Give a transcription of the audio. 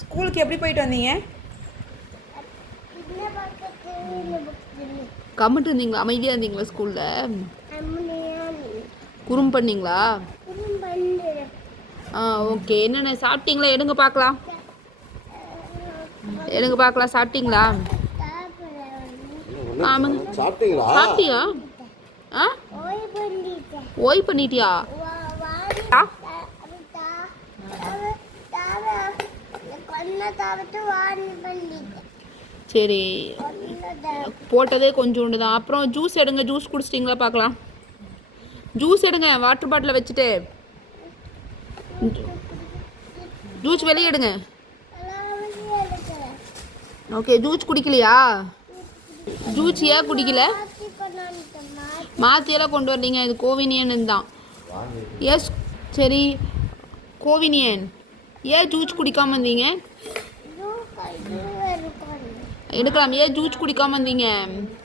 ஸ்கூலுக்கு எப்படி போயிட்டு வந்தீங்க? கம்மிட்டு இருந்தீங்களா? அமைதியாக இருந்தீங்களா ஸ்கூலில்? குறும் பண்ணீங்களா? ஓகே. என்னென்ன சாப்பிட்டீங்களா? எடுங்க பார்க்கலாம். எடுங்க பார்க்கலாம். சாப்பிட்டீங்களா? ஆமாங்க. சாப்பிட்டியா? ஆ, ஓய் பண்ணிட்டியா? சரி, போட்டதே கொஞ்சோண்டு தான். அப்புறம் ஜூஸ் எடுங்க. ஜூஸ் குடிச்சிட்டிங்களா பார்க்கலாம். ஜூஸ் எடுங்க, வாட்டர் பாட்டிலில் வச்சுட்டு. ஜூஸ் வெளியே எடுங்க. Okay, juice குடிக்கலையா? ஜூஸ் ஏன் குடிக்கல? மாற்றியெல்லாம் கொண்டு வரலீங்க. இது கோவினியன் தான். எஸ். சரி, கோவினியன். ஏன் ஜூஸ் குடிக்காமல் வந்தீங்க? எடுக்கலாம். ஏன் ஜூஸ் குடிக்காமல் வந்தீங்க?